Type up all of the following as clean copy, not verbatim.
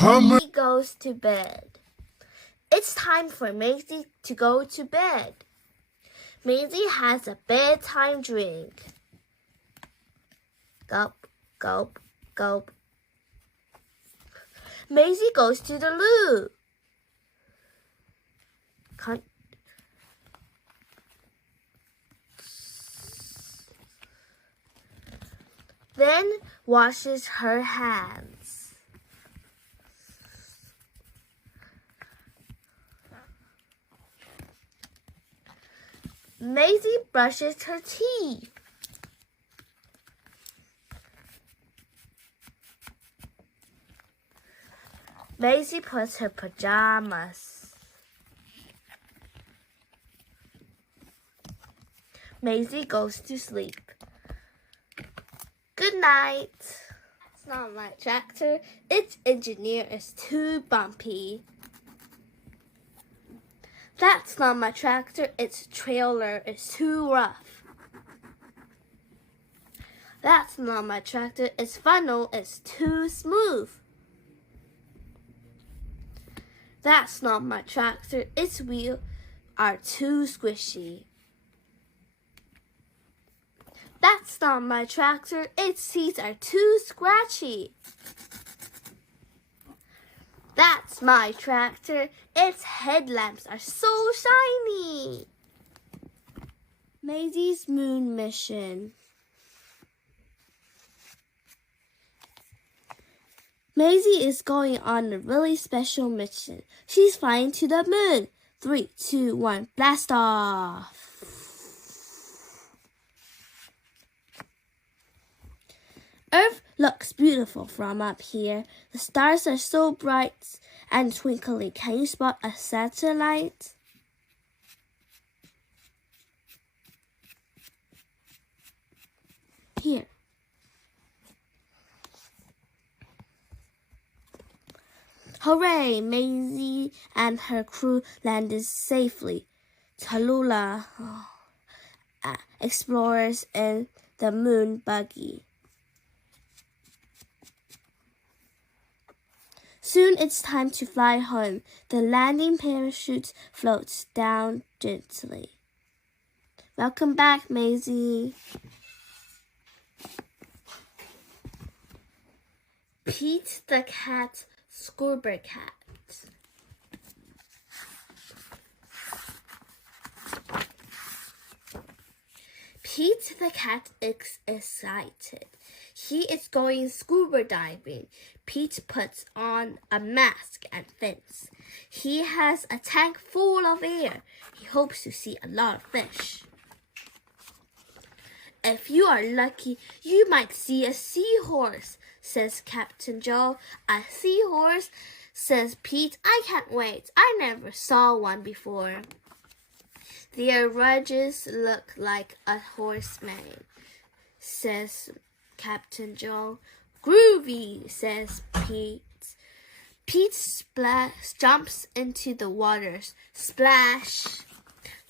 Maisie goes to bed. It's time for Maisie to go to bed. Maisie has a bedtime drink. Gulp, gulp, gulp. Maisie goes to the loo. Then washes her hands. Maisie brushes her teeth. Maisie puts her pajamas. Maisie goes to sleep. Good night. That's not my tractor. Its engineer is too bumpy. That's not my tractor. Its trailer is too rough. That's not my tractor. Its funnel is too smooth. That's not my tractor. Its wheels are too squishy. That's not my tractor. Its seats are too scratchy. That's my tractor. Its headlamps are so shiny. Maisie's moon mission. Maisie is going on a really special mission. She's flying to the moon. 3, 2, 1, blast off! Earth looks beautiful from up here. The stars are so bright and twinkling. Can you spot a satellite? Here. Hooray! Maisie and her crew landed safely. Tallulah explorers in the moon buggy. Soon it's time to fly home. The landing parachute floats down gently. Welcome back, Maisie. Pete the cat, Scuba cat. Pete the cat is excited. He is going scuba diving. Pete puts on a mask and fins. He has a tank full of air. He hopes to see a lot of fish. If you are lucky, you might see a seahorse, says Captain Joe. A seahorse, says Pete. I can't wait. I never saw one before. Their ridges look like a horseman, says Captain Joe. Groovy, says Pete. Pete jumps into the waters. Splash!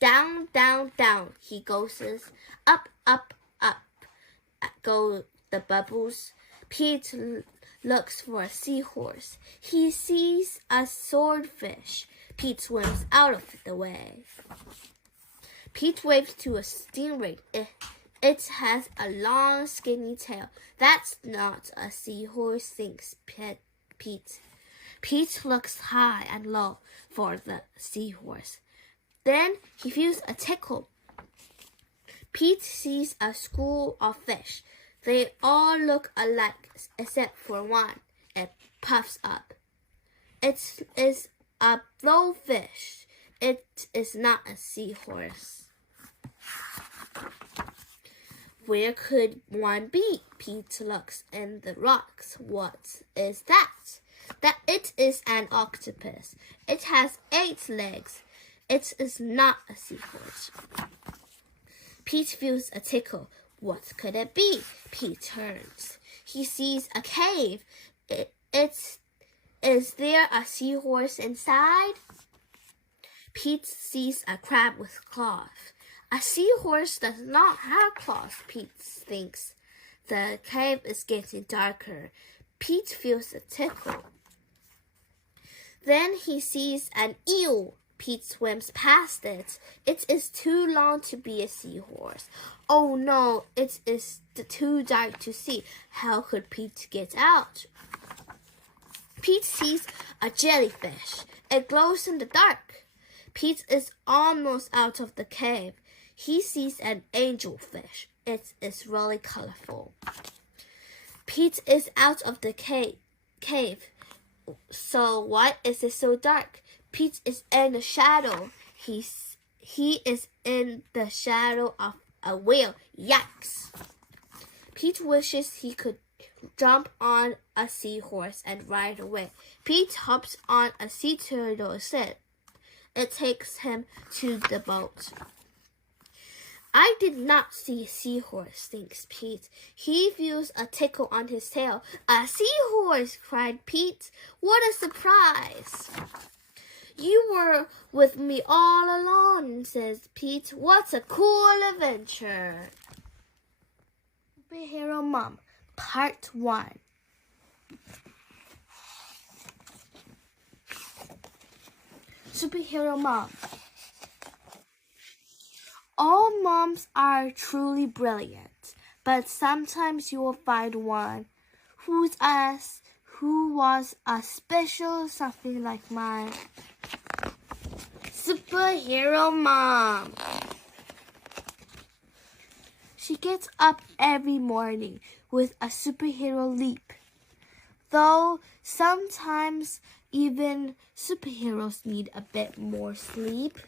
Down, down, down he goes. Up, up, up go the bubbles. Pete looks for a seahorse. He sees a swordfish. Pete swims out of the way. Pete waves to a stingray. It has a long, skinny tail. That's not a seahorse, thinks Pete. Pete looks high and low for the seahorse. Then he feels a tickle. Pete sees a school of fish. They all look alike except for one. It puffs up. It is a blowfish. It is not a seahorse. Where could one be? Pete looks in the rocks. What is that? It is an octopus. It has 8 legs. It is not a seahorse. Pete feels a tickle. What could it be? Pete turns. He sees a cave. Is there a seahorse inside? Pete sees a crab with claws. A seahorse does not have claws, Pete thinks. The cave is getting darker. Pete feels a tickle. Then he sees an eel. Pete swims past it. It is too long to be a seahorse. Oh no, it is too dark to see. How could Pete get out? Pete sees a jellyfish. It glows in the dark. Pete is almost out of the cave. He sees an angelfish. It is really colorful. Pete is out of the cave. So why is it so dark? Pete is in the shadow. He is in the shadow of a whale. Yikes! Pete wishes he could jump on a seahorse and ride away. Pete hops on a sea turtle instead. It takes him to the boat. I did not see a seahorse, thinks Pete. He feels a tickle on his tail. A seahorse, cried Pete. What a surprise! You were with me all along, says Pete. What a cool adventure. Superhero Mom, Part 1. Superhero Mom. All moms are truly brilliant, but sometimes you will find one who was a special something like mine. Superhero Mom. She gets up every morning with a superhero leap. Though sometimes even superheroes need a bit more sleep.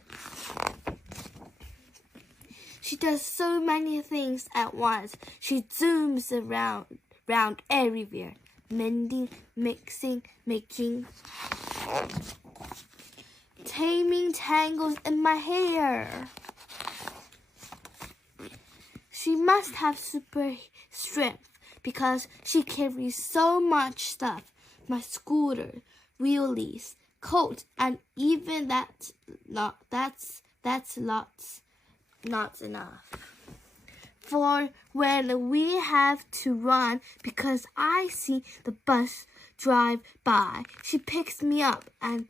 She does so many things at once. She zooms around everywhere, mending, mixing, making, taming tangles in my hair. She must have super strength because she carries so much stuff. My scooter, wheelies, coat, and even that's not enough. For when we have to run because I see the bus drive by, she picks me up and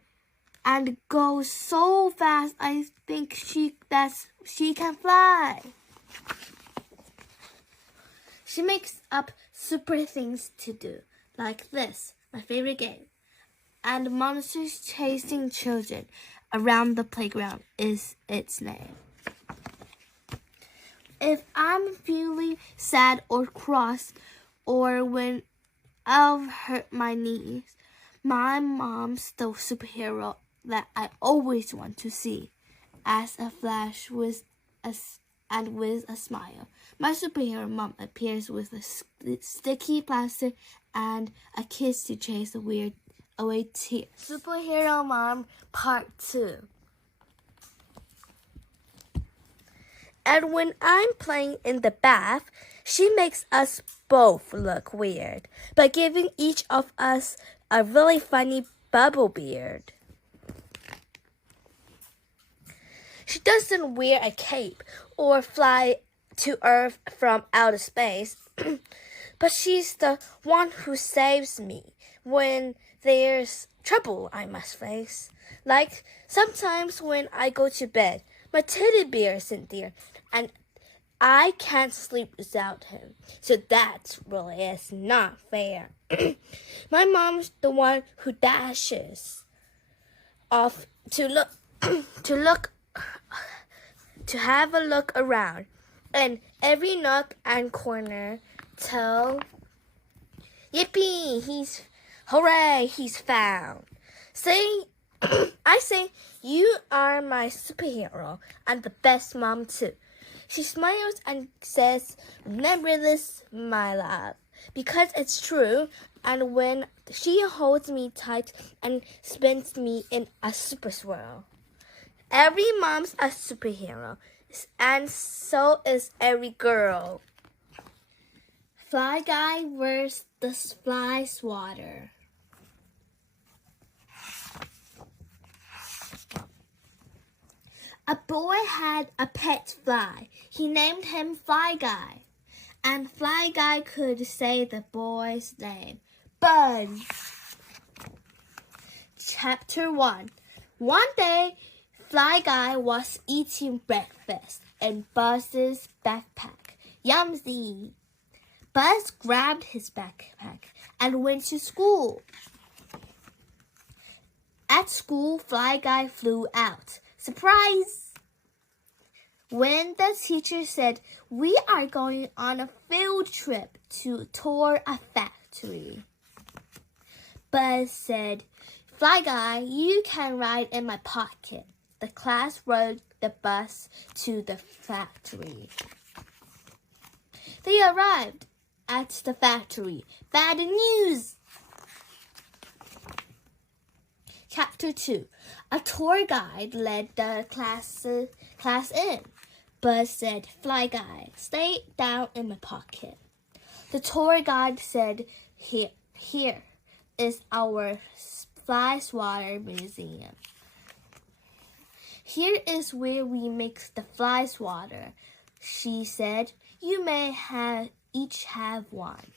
goes so fast I think she can fly. She makes up super things to do, like this, my favorite game. And monsters chasing children around the playground is its name. If I'm feeling sad or cross, or when I've hurt my knees, my mom's the superhero that I always want to see. As a flash with a smile, my superhero mom appears with a sticky plaster and a kiss to chase away tears. Superhero Mom Part 2. And when I'm playing in the bath, she makes us both look weird by giving each of us a really funny bubble beard. She doesn't wear a cape or fly to Earth from outer space, but she's the one who saves me when there's trouble I must face. Like sometimes when I go to bed, my teddy bear isn't there, and I can't sleep without him. So that really is not fair. My mom's the one who dashes off to have a look around, and every nook and corner tell, yippee, hooray, he's found. I say, you are my superhero and the best mom too. She smiles and says, remember this, my love, because it's true. And when she holds me tight and spins me in a super swirl. Every mom's a superhero, and so is every girl. Fly Guy versus the Fly Swatter. A boy had a pet fly. He named him Fly Guy. And Fly Guy could say the boy's name. Buzz. Chapter 1. One day, Fly Guy was eating breakfast in Buzz's backpack. Yumsy! Buzz grabbed his backpack and went to school. At school, Fly Guy flew out. Surprise! When the teacher said, "We are going on a field trip to tour a factory," Buzz said, "Fly Guy, you can ride in my pocket." The class rode the bus to the factory. They arrived at the factory. Bad news! Chapter 2. A tour guide led the class in. Buzz said, "Fly Guy, stay down in my pocket." The tour guide said, Here is our fly swatter museum. Here is where we make the fly swatter," she said. "You may each have one."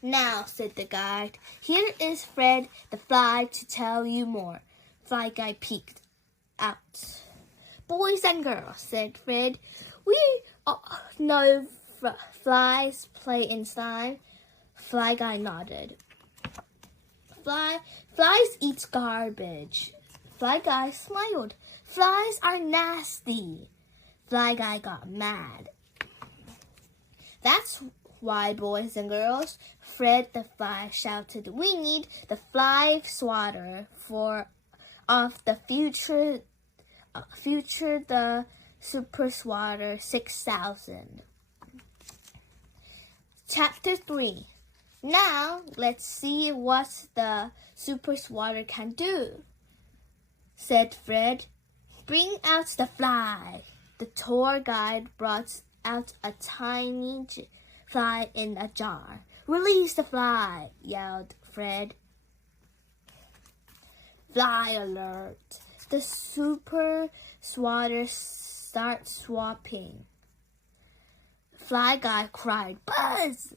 "Now," said the guide, "here is Fred the fly to tell you more." Fly Guy peeked out. "Boys and girls," said Fred, "we know flies play inside." Fly Guy nodded. Flies eat garbage." Fly Guy smiled. "Flies are nasty." Fly Guy got mad. "That's why, boys and girls," Fred the fly shouted, "we need the fly swatter of the future the Super Swatter 6000. Chapter 3. Now, let's see what the Super Swatter can do," said Fred. "Bring out the fly." The tour guide brought out a tiny fly in a jar. "Release the fly," yelled Fred. Fly alert! The Super Swatter starts swapping. Fly Guy cried, "Buzz!"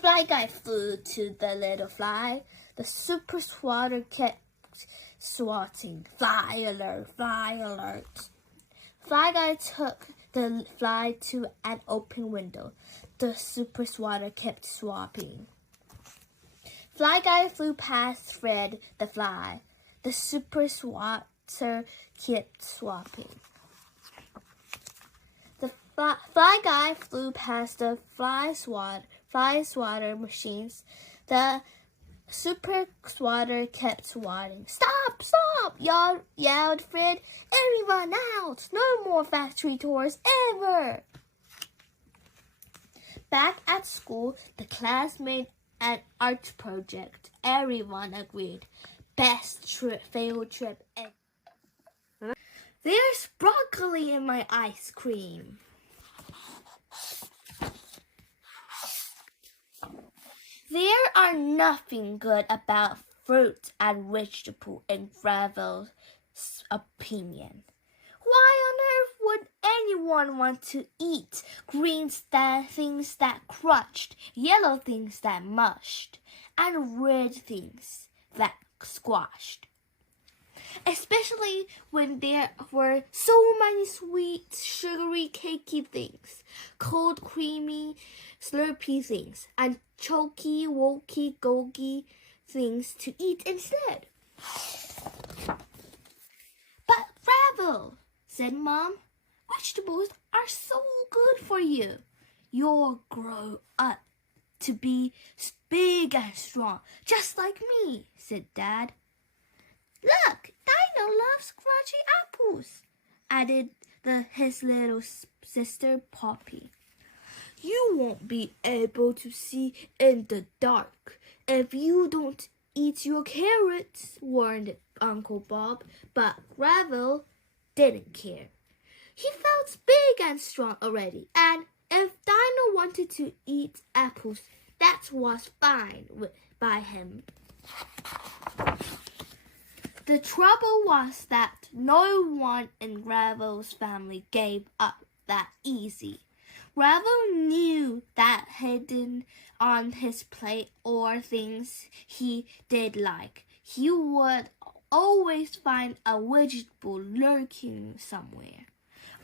Fly Guy flew to the little fly. The Super Swatter kept swatting. "Fly alert! Fly alert!" Fly Guy took the fly to an open window. The Super Swatter kept swapping. Fly Guy flew past Fred the fly. The Super Swatter kept swapping. The Fly Guy flew past the fly swatter machines. The Super Swatter kept swatting. "Stop! Stop!" yelled Fred. "Everyone out! No more factory tours ever!" Back at school, the class made an art project. Everyone agreed. Best field trip ever. "There's broccoli in my ice cream." "There are nothing good about fruit and vegetable in Gravel's opinion." "Why on earth would anyone want to eat things that crunched, yellow things that mushed, and red things that squashed? Especially when there were so many sweet, sugary, cakey things, cold, creamy, slurpy things, and choky, wokey, gogy things to eat instead." "But Gravel," said Mom, "vegetables are so good for you. You'll grow up to be big and strong, just like me," said Dad. "Look, Dino loves crunchy apples," added his little sister Poppy. "You won't be able to see in the dark if you don't eat your carrots," warned Uncle Bob, but Gravel didn't care. He felt big and strong already, and if Dino wanted to eat apples, that was fine by him. The trouble was that no one in Gravel's family gave up that easy. Gravel knew that hidden on his plate or things he did like, he would always find a vegetable lurking somewhere.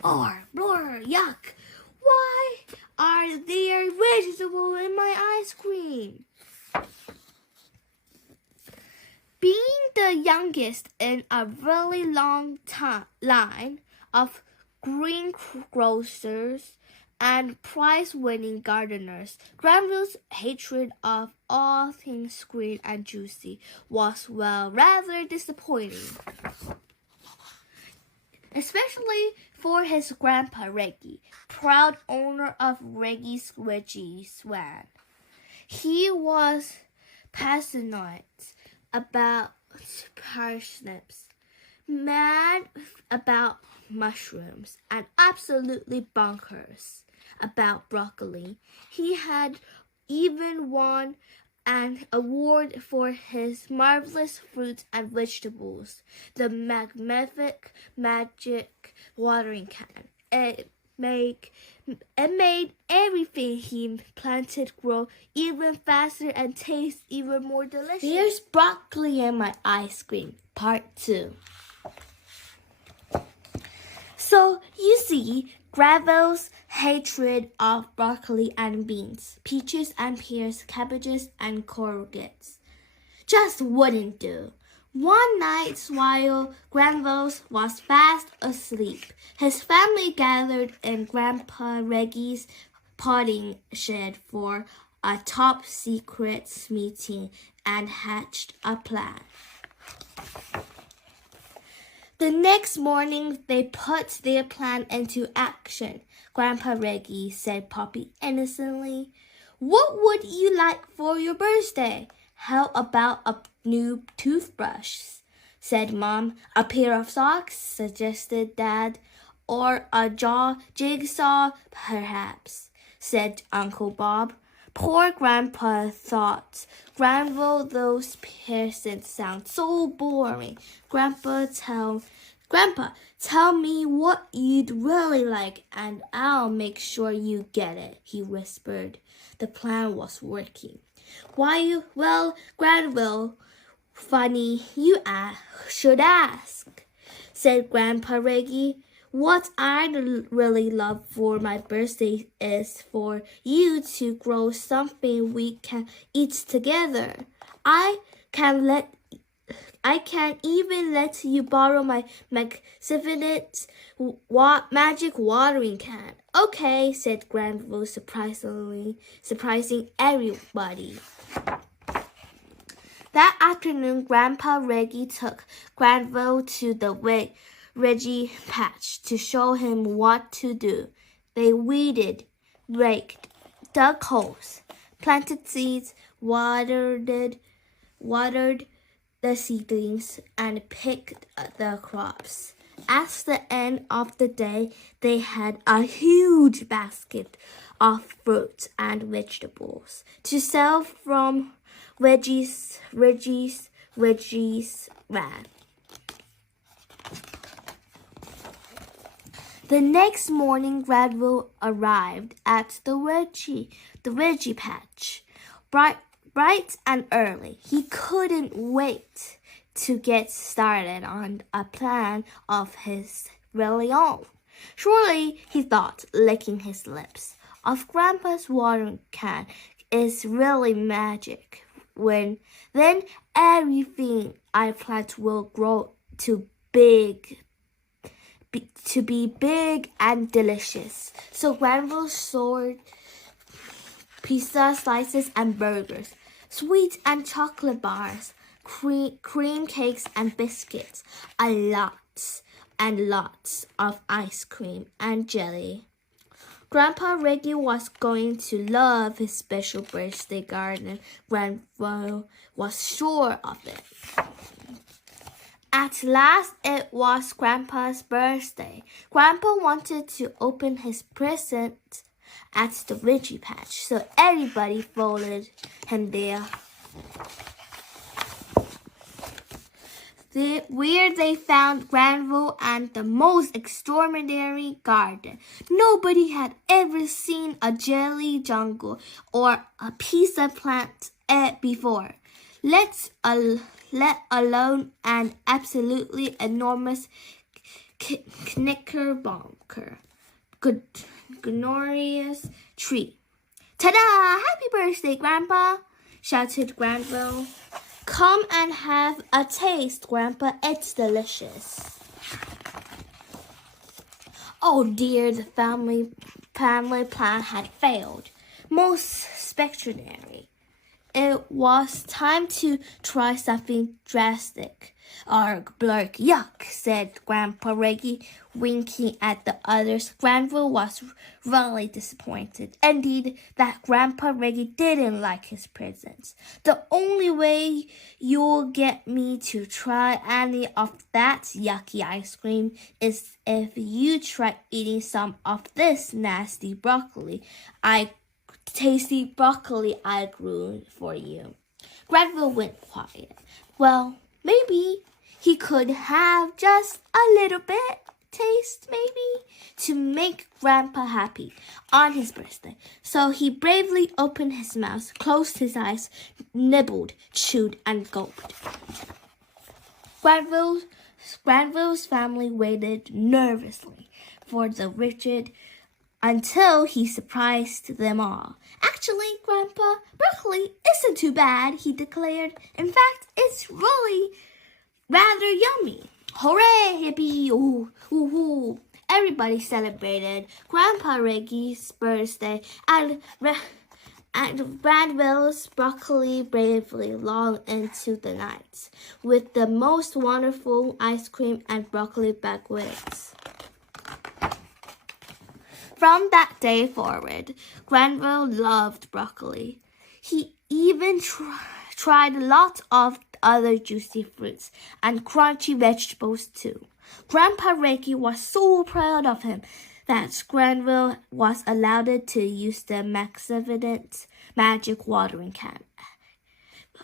Or, blur, yuck! Why are there vegetables in my ice cream? Being the youngest in a really long line of greengrocers and prize-winning gardeners, Granville's hatred of all things green and juicy was, well, rather disappointing. Especially for his grandpa Reggie, proud owner of Reggie's Veggie Swan. He was passionate about parsnips, mad about mushrooms, and absolutely bonkers about broccoli. He had even won an award for his marvelous fruits and vegetables, the magnific magic watering can. It made everything he planted grow even faster and taste even more delicious. There's broccoli in my ice cream, part 2. So, you see, Gravel's hatred of broccoli and beans, peaches and pears, cabbages and courgettes just wouldn't do. One night while Granville was fast asleep, his family gathered in Grandpa Reggie's potting shed for a top-secret meeting and hatched a plan. The next morning, they put their plan into action. Grandpa Reggie said Poppy innocently, "What would you like for your birthday?" "How about a new toothbrush?" said Mom. "A pair of socks?" suggested Dad. "Or a jigsaw, perhaps," said Uncle Bob. Poor Grandpa thought, "Granville, those presents sound so boring. Grandpa, tell me what you'd really like, and I'll make sure you get it," he whispered. The plan was working. "Why, well, Granville, funny you should ask," said Grandpa Reggie. "What I'd really love for my birthday is for you to grow something we can eat together. I can even let you borrow my magnificent magic watering can." "Okay," said Granville, surprising everybody. That afternoon, Grandpa Reggie took Granville to the Reggie patch to show him what to do. They weeded, raked, dug holes, planted seeds, watered the seedlings, and picked the crops. At the end of the day, they had a huge basket of fruits and vegetables to sell from Reggie's van. The next morning, Granville arrived at the Reggie patch, bright and early. He couldn't wait to get started on a plan of his really own. Surely, he thought, licking his lips, of Grandpa's watering can is really magic. Then everything I plant will grow to be big and delicious. So Granville soared pizza slices and burgers, sweet and chocolate bars, cream cakes and biscuits, lots and lots of ice cream and jelly. Grandpa Reggie was going to love his special birthday garden. Granville was sure of it. At last, it was Grandpa's birthday. Grandpa wanted to open his present at the Reggie patch, so everybody followed him there. where they found Granville and the most extraordinary garden. Nobody had ever seen a jelly jungle or a piece of plant before. Let alone an absolutely enormous knickerbocker, glorious tree. Ta-da! Happy birthday, Grandpa! Shouted Granville. Come and have a taste, Grandpa. It's delicious. Oh dear, the family plan had failed. Most spectacular. It was time to try something drastic. Arg, blurk, yuck, said Grandpa Reggie, winking at the others. Granville was really disappointed. Indeed, that Grandpa Reggie didn't like his presents. The only way you'll get me to try any of that yucky ice cream is if you try eating some of this nasty tasty broccoli I grew for you. Granville went quiet. Well, maybe he could have just a little bit taste, maybe, to make Grandpa happy on his birthday. So he bravely opened his mouth, closed his eyes, nibbled, chewed, and gulped. Granville's family waited nervously for the rigid until he surprised them all. Actually, Grandpa, broccoli isn't too bad, he declared. In fact, it's really rather yummy. Hooray, hippie! Ooh, ooh, ooh. Everybody celebrated Grandpa Reggie's birthday and Granville's broccoli bravely long into the night with the most wonderful ice cream and broccoli banquets. From that day forward, Granville loved broccoli. He even tried lots of other juicy fruits and crunchy vegetables too. Grandpa Reggie was so proud of him that Granville was allowed to use the magnificent magic watering can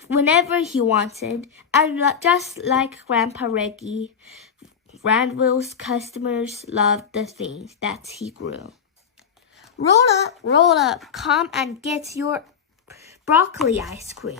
whenever he wanted, and just like Grandpa Reggie, Granville's customers loved the things that he grew. Roll up, come and get your broccoli ice cream.